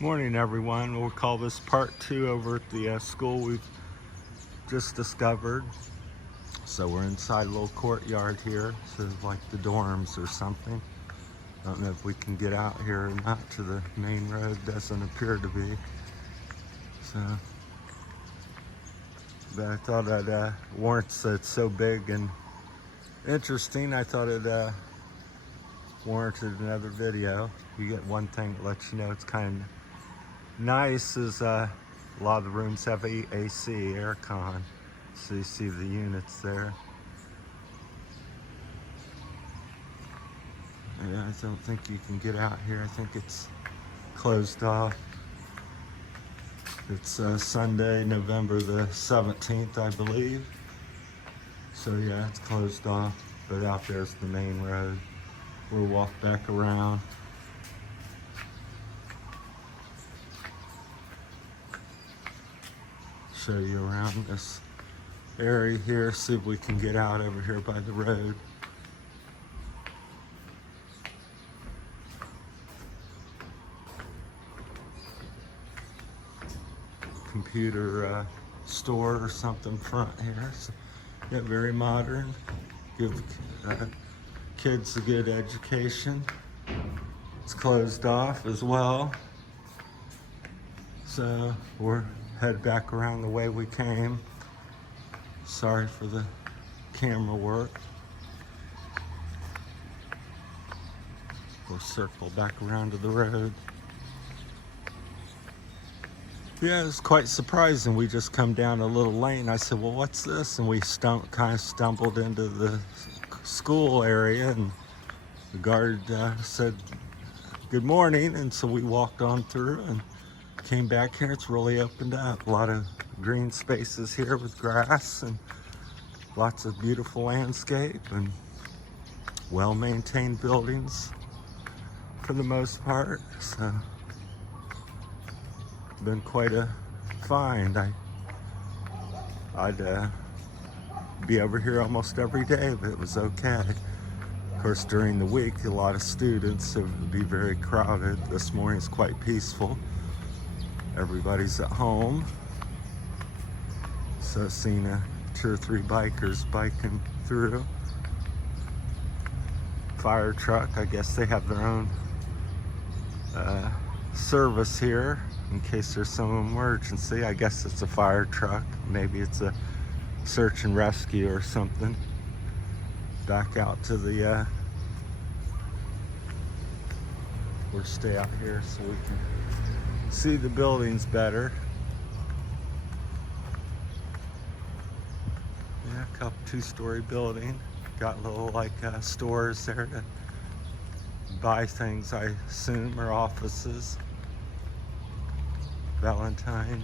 Morning, everyone. We'll call this part 2 over at the school we've just discovered. So we're inside a little courtyard here. So it's like the dorms or something. I don't know if we can get out here or not to the main road. Doesn't appear to be. So, but I thought I'd warrant, it's so big and interesting, I thought it warranted another video. You get one thing that lets you know it's kind of nice is a lot of the rooms have AC, aircon, so you see the units there. Yeah, I don't think you can get out here. I think it's closed off. It's Sunday, November the 17th, I believe. So yeah, it's closed off, but out there's the main road. We'll walk back around. Show you around this area here, see if we can get out over here by the road. Computer store or something front here. So, yeah, very modern. Give kids a good education. It's closed off as well. So we're head back around the way we came. Sorry for the camera work. We'll circle back around to the road. Yeah, it's quite surprising. We just come down a little lane. I said, well, what's this? And we kind of stumbled into the school area, and the guard said, good morning. And so we walked on through and came back here. It's really opened up. A lot of green spaces here with grass and lots of beautiful landscape and well-maintained buildings for the most part. So been quite a find. I'd be over here almost every day if it was okay. Of course, during the week, a lot of students, so it would be very crowded. This morning's quite peaceful. Everybody's at home. So I've seen 2 or 3 bikers biking through. Fire truck, I guess they have their own service here in case there's some emergency. I guess it's a fire truck. Maybe it's a search and rescue or something. Back out to the we'll stay out here so we can see the buildings better. Yeah, a couple 2-story building. Got little like stores there to buy things, I assume, or offices. Valentine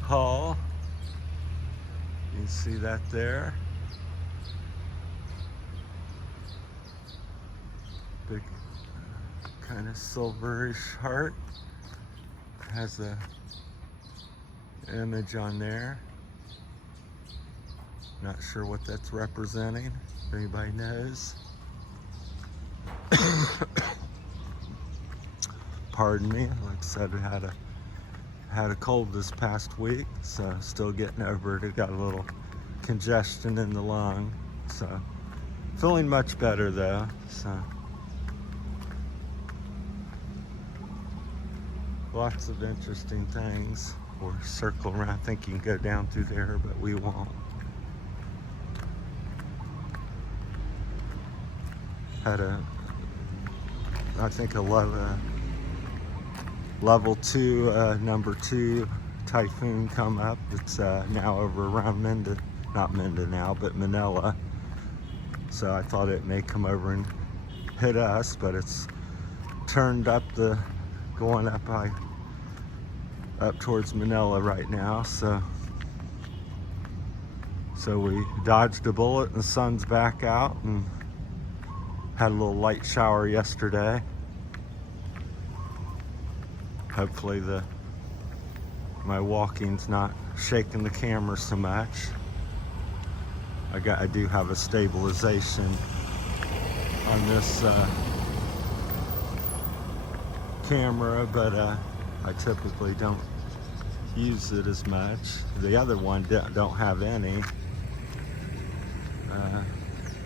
Hall. You can see that there. Big kind of silverish heart. Has a image on there. Not sure what that's representing, if anybody knows. Pardon me, like I said, I had a cold this past week, so still getting over it. It got a little congestion in the lung, so feeling much better though. So lots of interesting things. We'll circle around. I think you can go down through there, but we won't. Had I think a level 2, number 2 typhoon come up. It's now over around not Mindanao, but Manila. So I thought it may come over and hit us, but it's turned up going up towards Manila right now. So we dodged a bullet and the sun's back out, and had a little light shower yesterday. Hopefully my walking's not shaking the camera so much. I do have a stabilization on this camera, but I typically don't use it as much. The other one don't have any,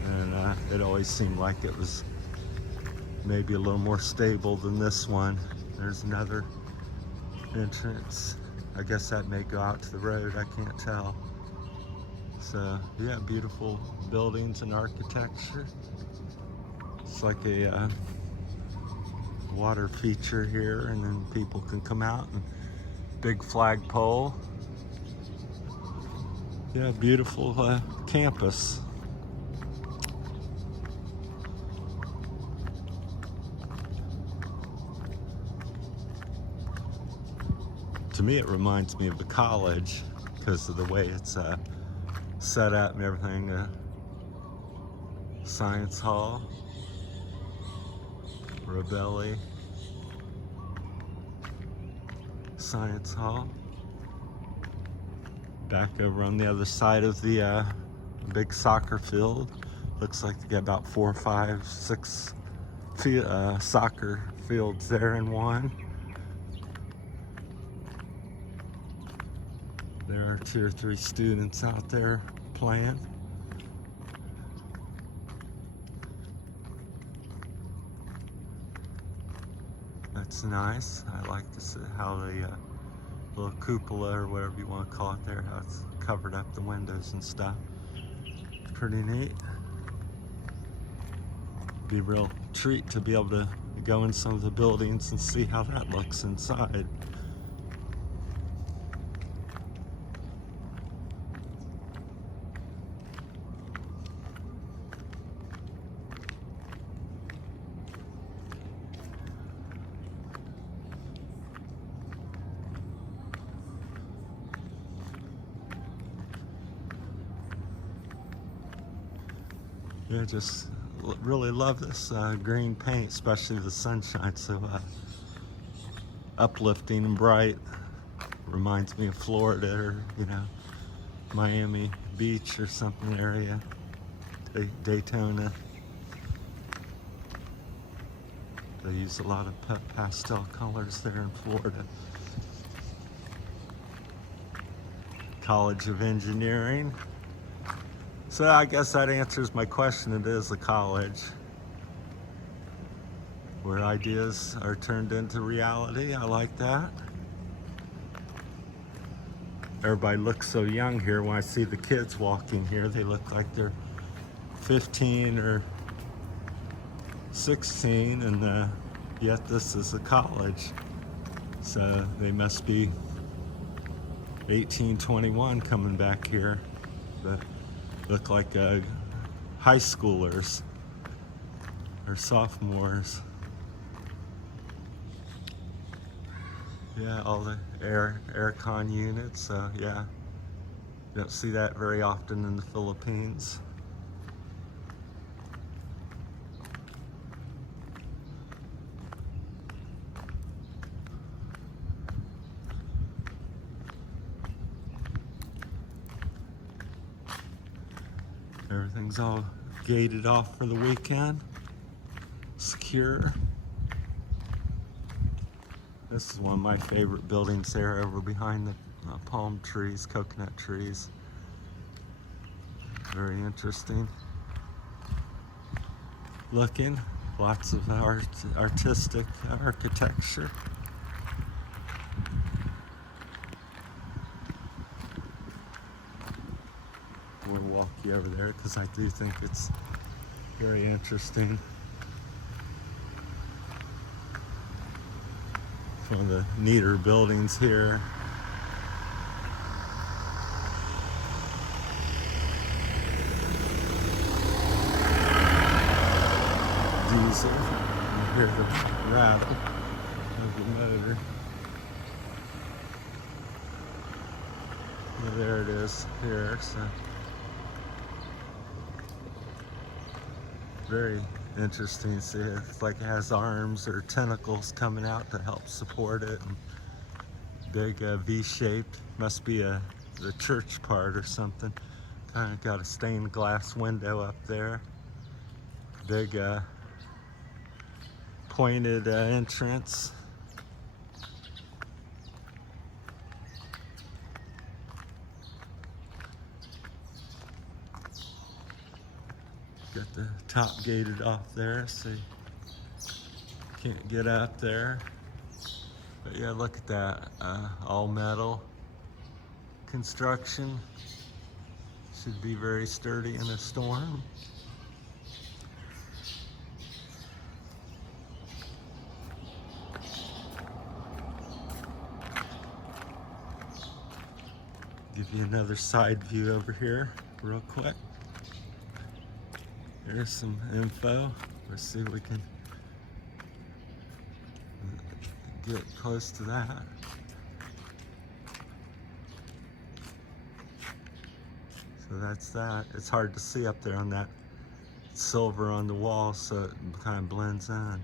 and it always seemed like it was maybe a little more stable than this one. There's another entrance. I guess that may go out to the road, I can't tell. So yeah, beautiful buildings and architecture. It's like a water feature here, and then people can come out, and big flagpole. Yeah, beautiful campus. To me, it reminds me of the college because of the way it's set up and everything. Science Hall, Rebelli, Science Hall. Back over on the other side of the big soccer field. Looks like they got about 4, 5, 6 soccer fields there in one. There are 2 or 3 students out there playing. That's nice. I like to see how the little cupola, or whatever you want to call it there, how it's covered up the windows and stuff. Pretty neat. Be a real treat to be able to go in some of the buildings and see how that looks inside. Yeah, just really love this green paint, especially the sunshine. So uplifting and bright. Reminds me of Florida, or Miami Beach or something area. Daytona. They use a lot of pastel colors there in Florida. College of Engineering. So I guess that answers my question. It is a college where ideas are turned into reality. I like that. Everybody looks so young here. When I see the kids walking here, they look like they're 15 or 16, and yet this is a college. So they must be 18, 21 coming back here. But look like high schoolers or sophomores. Yeah, all the aircon units. So yeah, you don't see that very often in the Philippines. Everything's all gated off for the weekend. Secure. This is one of my favorite buildings there, over behind the palm trees, coconut trees. Very interesting looking. Lots of artistic architecture. We'll walk you over there because I do think it's very interesting. It's one of the neater buildings here. Diesel. You hear the rattle of the motor. Well, there it is here. So very interesting. See, it's like it has arms or tentacles coming out to help support it. And big V-shaped. Must be the church part or something. Kind of got a stained glass window up there. Big pointed entrance. Got the top gated off there, so you can't get up there. But yeah, look at that, all metal construction. Should be very sturdy in a storm. Give you another side view over here real quick. Here's some info. Let's see if we can get close to that. So that's that. It's hard to see up there on that silver on the wall, so it kind of blends in.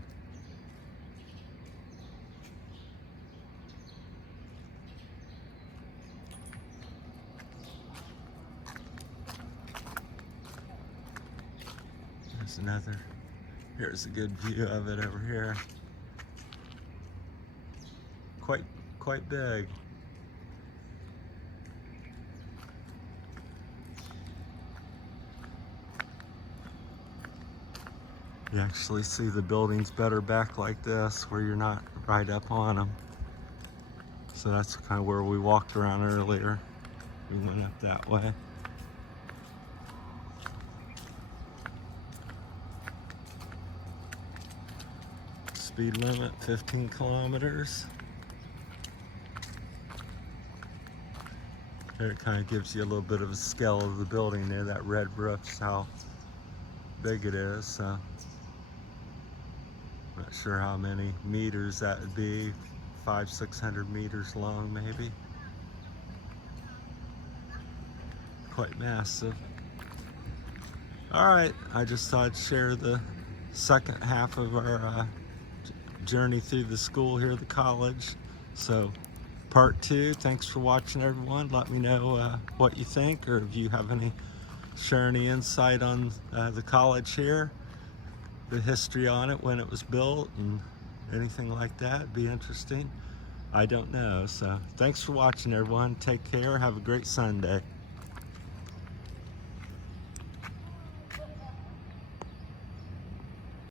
There's another. Here's a good view of it over here. Quite big. You actually see the buildings better back like this, where you're not right up on them. So that's kind of where we walked around earlier. We went up that way. Speed limit 15 kilometers. There it kind of gives you a little bit of a scale of the building there. That red roof's how big it is. So not sure how many meters that would be. 500-600 meters long maybe. Quite massive. All right, I just thought I'd share the second half of our journey through the school here at the college. So part 2. Thanks for watching, everyone. Let me know what you think, or if you have share any insight on the college here, the history on it, when it was built, and anything like that. It'd be interesting. I don't know. So thanks for watching, everyone. Take care. Have a great Sunday.